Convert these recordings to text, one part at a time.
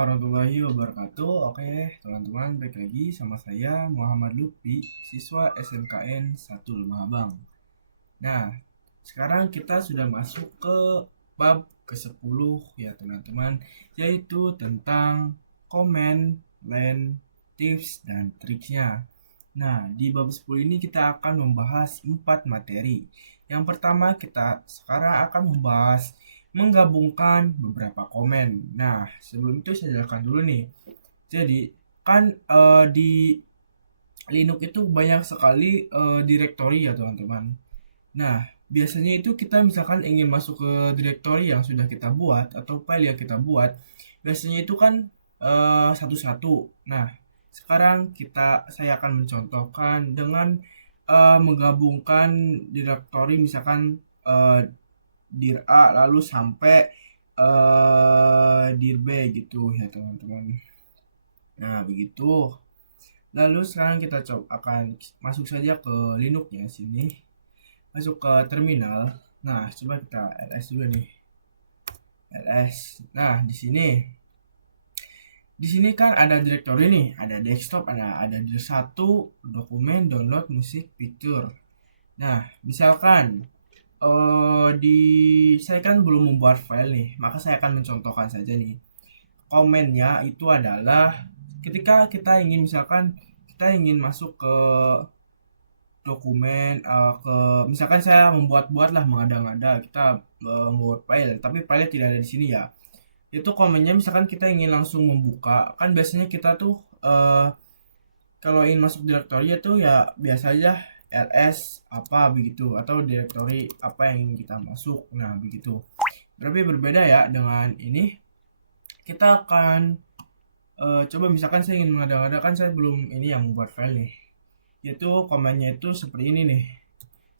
warahmatullahi wabarakatuh. Oke, teman-teman, balik lagi sama saya Muhammad Lutfi, siswa SMKN 1 Lemah Abang. Nah, sekarang kita sudah masuk ke bab ke-10 ya teman-teman, yaitu tentang komen, land, tips, dan triksnya. Nah, di bab 10 ini kita akan membahas 4 materi. Yang pertama, kita sekarang akan membahas menggabungkan beberapa komen. Nah, sebelum itu saya jelaskan dulu nih. Jadi, kan di Linux itu banyak sekali direktori ya teman-teman. Nah, biasanya itu kita misalkan ingin masuk ke direktori yang sudah kita buat atau file yang kita buat, biasanya itu kan satu-satu. Nah, sekarang saya akan mencontohkan dengan menggabungkan direktori misalkan dir A lalu sampai dir B gitu ya teman-teman. Nah, begitu. Lalu sekarang kita coba akan masuk saja ke Linux ya sini. Masuk ke terminal. Nah, coba kita ls dulu nih. ls. Nah, di sini kan ada direktori nih, ada desktop, ada dir 1, dokumen, download, musik, picture. Nah, misalkan saya kan belum membuat file nih, maka saya akan mencontohkan saja nih. Komennya itu adalah ketika kita ingin misalkan kita ingin masuk ke dokumen misalkan saya membuat-buat lah mengada-ngada kita membuat file tapi file tidak ada di sini ya. Itu komennya misalkan kita ingin langsung membuka, kan biasanya kita tuh kalau ingin masuk direktori itu ya biasa aja ls apa begitu atau direktori apa yang ingin kita masuk. Nah, begitu. Tapi berbeda ya dengan ini. Kita akan coba misalkan saya ingin mengada-ngadakan, saya belum ini yang membuat file nih. Yaitu komennya itu seperti ini nih.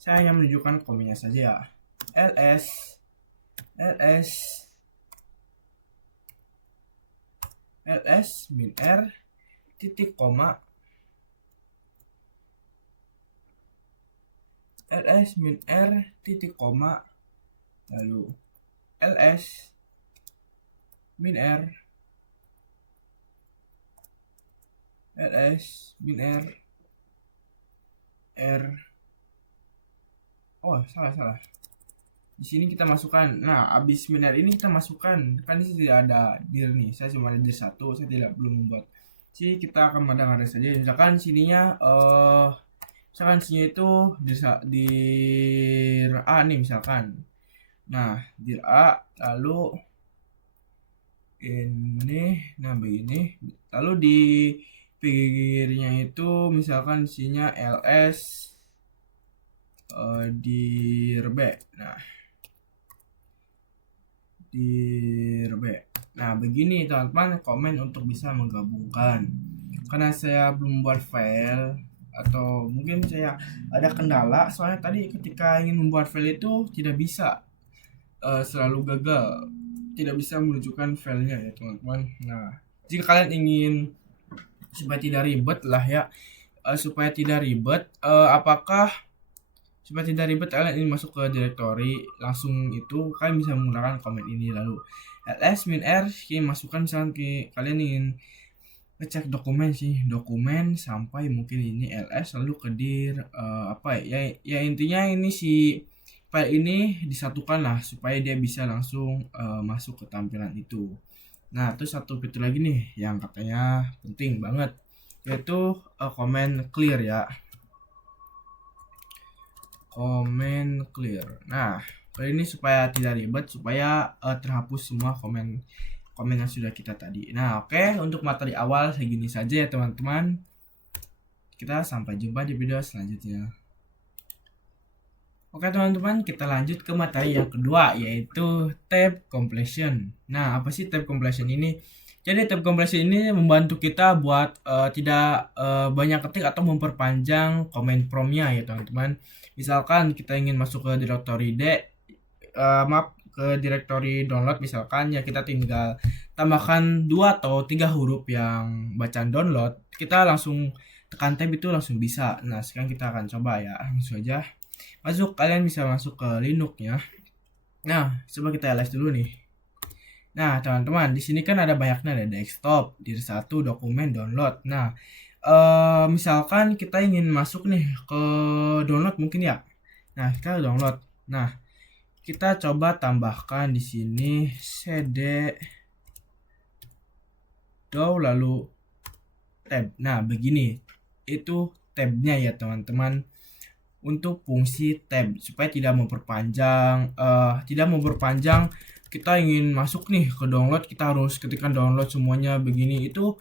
Saya hanya menunjukkan komennya saja ya. ls min r titik koma ls min r titik koma lalu ls min r r salah di sini kita masukkan. Nah, abis miner ini kita masukkan, kan ini tidak ada dir nih, saya cuma ada dir 1, saya belum membuat. Jadi kita akan ada saja. Misalkan sininya misalkan sini itu dir A nih misalkan. Nah, dir A lalu ini begini. Lalu di pinggirnya itu misalkan isinya ls dir B. Dir B. Nah, begini teman-teman komen untuk bisa menggabungkan. Karena saya belum buat file atau mungkin saya ada kendala, soalnya tadi ketika ingin membuat file itu tidak bisa, selalu gagal, tidak bisa menunjukkan filenya ya teman-teman. Nah, jika kalian ingin supaya tidak ribet lah ya, supaya tidak ribet kalian ingin masuk ke direktori langsung, itu kalian bisa menggunakan komen ini. Lalu ls min r masukkan misalkan kalian ingin ngecek dokumen sampai mungkin ini ls lalu ke dir ya intinya ini si file ini disatukan lah supaya dia bisa langsung masuk ke tampilan itu. Nah, terus satu fitur lagi nih yang katanya penting banget, yaitu comment clear ya. Comment clear. Nah, kali ini supaya tidak ribet, supaya terhapus semua komen yang sudah kita tadi. Nah, oke, untuk materi awal segini saja ya teman-teman. Kita sampai jumpa di video selanjutnya. Oke teman-teman, kita lanjut ke materi yang kedua, yaitu tab completion. Nah, apa sih tab completion ini? Jadi tab completion ini membantu kita buat tidak banyak ketik atau memperpanjang komen promnya ya teman-teman. Misalkan kita ingin masuk ke direktori ke direktori download misalkan, ya kita tinggal tambahkan 2 atau 3 huruf yang bacaan download, kita langsung tekan tab itu langsung bisa. Nah, sekarang kita akan coba ya, langsung aja kalian bisa masuk ke Linux ya. Nah, coba kita ls dulu nih. Nah, teman-teman, di sini kan ada banyaknya, ada desktop, dir 1, dokumen, download. Nah, misalkan kita ingin masuk nih ke download mungkin ya. Nah, kita download. Nah, kita coba tambahkan di sini cd dow lalu tab. Nah, begini. Itu tabnya ya, teman-teman. Untuk fungsi tab supaya tidak memperpanjang kita ingin masuk nih ke download, kita harus ketikkan download semuanya begini, itu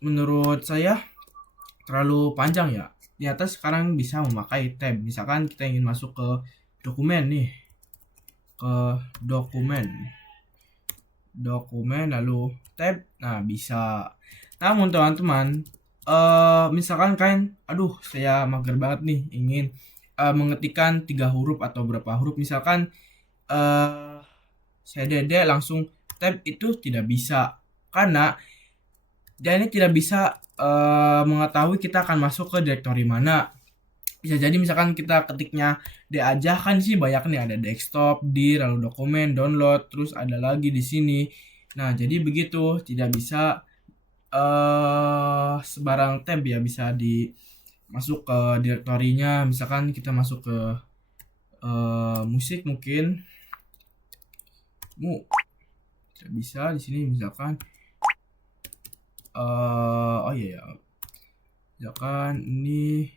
menurut saya terlalu panjang ya. Di atas sekarang bisa memakai tab. Misalkan kita ingin masuk ke dokumen nih, ke dokumen lalu tab. Nah, bisa. Namun teman-teman, misalkan kalian, aduh saya mager banget nih ingin mengetikkan 3 huruf atau berapa huruf, misalkan cdd langsung tab, itu tidak bisa karena dia ini tidak bisa mengetahui kita akan masuk ke direktori mana. Bisa jadi misalkan kita ketiknya D aja, kan sih banyak nih, ada desktop, dir, lalu dokumen, download, terus ada lagi di sini. Nah, jadi begitu, tidak bisa sebarang tab ya, bisa masuk ke direktorinya. Misalkan kita masuk ke musik mungkin, tidak bisa di sini. Misalkan oh iya ya, misalkan ini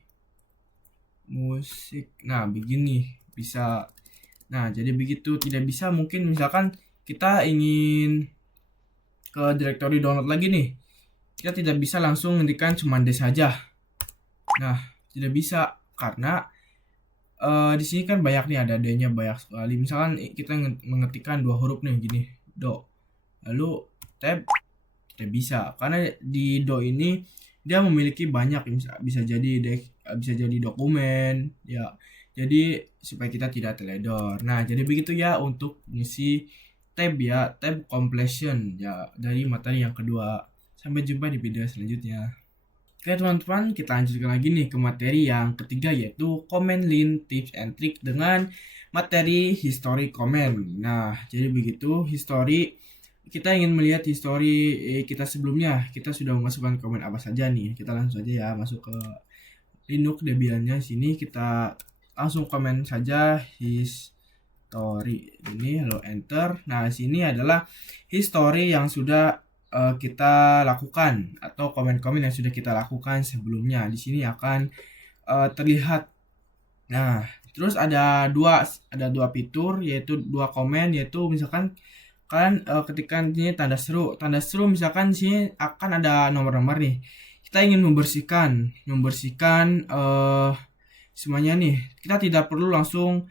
musik. Nah, begini bisa. Nah, jadi begitu, tidak bisa. Mungkin misalkan kita ingin ke direktori download lagi nih, kita tidak bisa langsung ngetikkan cuma D saja. Nah, tidak bisa karena di sini kan banyak nih, ada D-nya banyak sekali. Misalkan kita mengetikkan 2 huruf nih gini, do, lalu tab, tidak bisa karena di do ini dia memiliki banyak, bisa jadi dokumen ya. Jadi supaya kita tidak teledor. Nah, jadi begitu ya untuk ngisi tab ya, tab completion ya dari materi yang kedua. Sampai jumpa di video selanjutnya. Oke teman-teman, kita lanjutkan lagi nih ke materi yang ketiga, yaitu command line tips and trick dengan materi history command. Nah, jadi begitu, history, kita ingin melihat history kita sebelumnya, kita sudah memasukkan komen apa saja nih. Kita langsung saja ya masuk ke Linux Debian-nya. Sini kita langsung komen saja history ini, lalu enter. Nah, sini adalah history yang sudah kita lakukan atau komen-komen yang sudah kita lakukan sebelumnya. Di sini akan terlihat. Nah, terus ada dua fitur, yaitu 2 komen, yaitu misalkan kalian ketika ini tanda seru misalkan di sini akan ada nomor-nomor nih. Kita ingin membersihkan semuanya nih. Kita tidak perlu langsung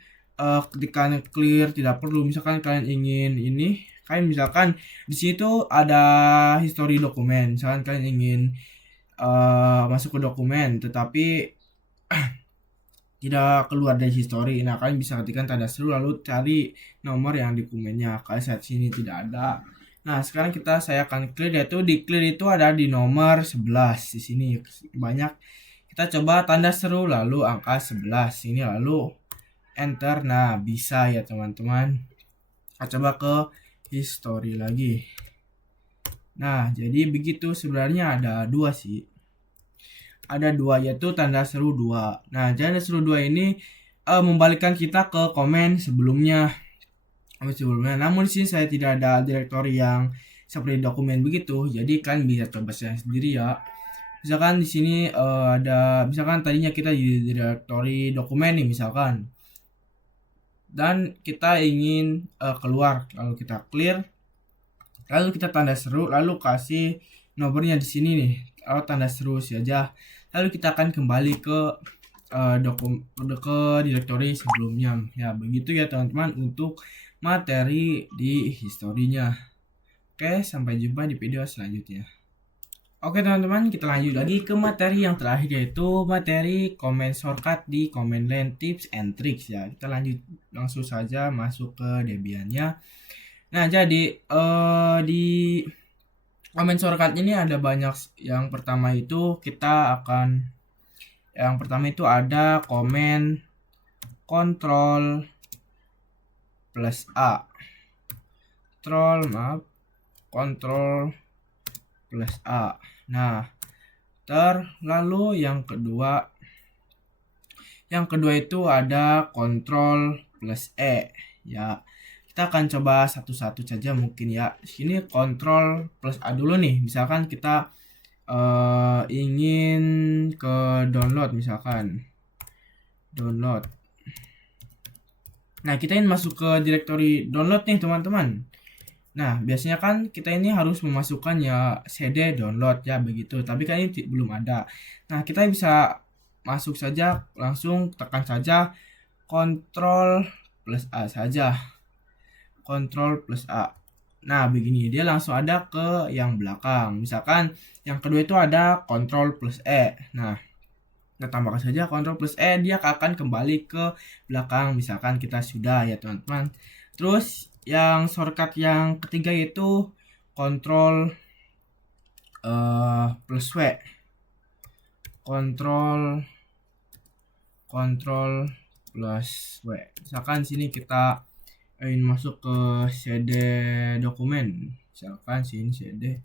ketika clear, tidak perlu. Misalkan kalian ingin ini, kalian misalkan di sini tuh ada history dokumen. Misalkan kalian ingin masuk ke dokumen tetapi tidak keluar dari history. Nah, kalian bisa ketikkan tanda seru lalu cari nomor yang di dokumennya. Kalian saat sini tidak ada. Nah, sekarang saya akan clear, yaitu di clear itu ada di nomor 11. Di sini banyak. Kita coba tanda seru lalu angka 11 ini lalu enter. Nah, bisa ya teman-teman. Kita coba ke history lagi. Nah, jadi begitu. Sebenarnya ada 2 sih. Ada 2, yaitu tanda seru 2. Nah, tanda seru 2 ini membalikkan kita ke komen sebelumnya. Namun di sini saya tidak ada direktori yang seperti dokumen begitu. Jadi kalian bisa coba saya sendiri ya. Misalkan di sini misalkan tadinya kita di direktori dokumen nih misalkan. Dan kita ingin keluar, lalu kita clear. Lalu kita tanda seru, lalu kasih nomornya di sini nih. Lalu tanda seru saja. Lalu kita akan kembali ke direktori sebelumnya. Ya, begitu ya teman-teman untuk materi di historinya. Oke, sampai jumpa di video selanjutnya. Oke teman-teman, kita lanjut lagi ke materi yang terakhir, yaitu materi comment shortcut di command line tips and tricks ya. Kita lanjut langsung saja masuk ke Debian-nya. Nah, jadi di comment shortcut ini ada banyak. Yang pertama itu ada comment Ctrl plus A. Ctrl plus A. Nah, lalu yang kedua itu ada Ctrl plus E ya. Kita akan coba satu-satu saja mungkin ya. Sini Ctrl plus A dulu nih. Misalkan kita ingin ke download, misalkan download. Nah, kita ingin masuk ke direktori download nih teman-teman. Nah, biasanya kan kita ini harus memasukkan ya CD download ya begitu. Tapi kan ini belum ada. Nah, kita bisa masuk saja, langsung tekan saja Ctrl plus A saja. Ctrl plus A. Nah, begini dia langsung ada ke yang belakang. Misalkan yang kedua itu ada Ctrl plus E. Nah, kita tambahkan saja Ctrl plus E, dia akan kembali ke belakang. Misalkan kita sudah ya teman-teman. Terus yang shortcut yang ketiga itu Ctrl plus W. Ctrl plus W. Misalkan sini kita ingin masuk ke CD dokumen. Misalkan sini CD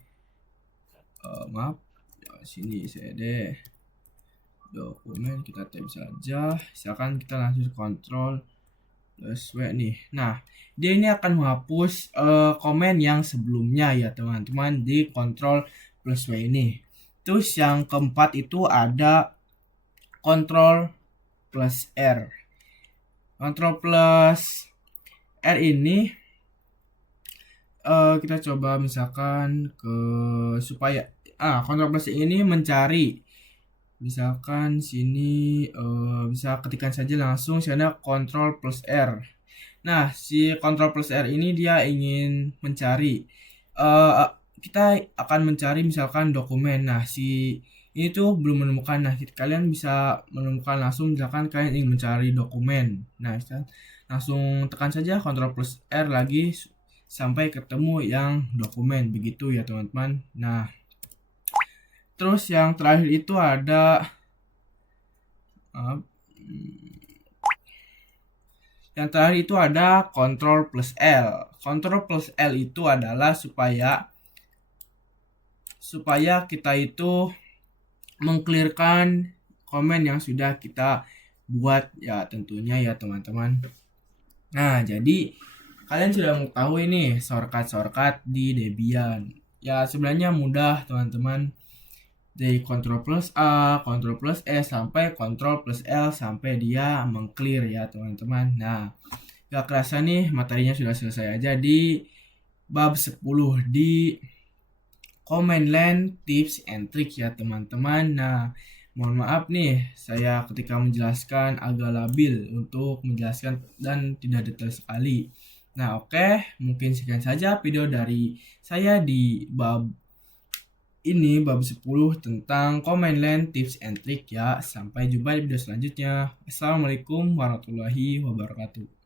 sini CD dokumen, kita type saja. Misalkan kita langsung Ctrl plus W nih. Nah, dia ini akan menghapus komen yang sebelumnya ya teman-teman di Ctrl plus W ini. Terus yang keempat itu ada Ctrl plus R. Ctrl plus R ini kita coba misalkan ke supaya Ctrl plus ini mencari, misalkan sini bisa ketikkan saja langsung sana Ctrl plus R. Nah, si Ctrl plus R ini dia ingin mencari, kita akan mencari misalkan dokumen. Nah, si ini tuh belum menemukan. Nah, kalian bisa menemukan langsung misalkan kalian ingin mencari dokumen. Nah, langsung tekan saja Ctrl plus R lagi sampai ketemu yang dokumen begitu ya teman-teman. Nah, terus yang terakhir itu ada Ctrl plus L. Ctrl plus L itu adalah supaya kita itu mengclearkan komen yang sudah kita buat ya tentunya ya teman-teman. Nah, jadi kalian sudah mengetahui nih shortcut di Debian. Ya sebenarnya mudah teman-teman. Dari Ctrl plus A, Ctrl plus E sampai Ctrl plus L sampai dia mengclear ya teman-teman. Nah, gak kerasa nih materinya sudah selesai aja di bab 10 di command line tips and trick ya teman-teman. Nah, mohon maaf nih saya ketika menjelaskan agak labil untuk menjelaskan dan tidak detail sekali. Nah, oke, mungkin sekian saja video dari saya di bab 10 tentang command line tips and trick ya. Sampai jumpa di video selanjutnya. Assalamualaikum warahmatullahi wabarakatuh.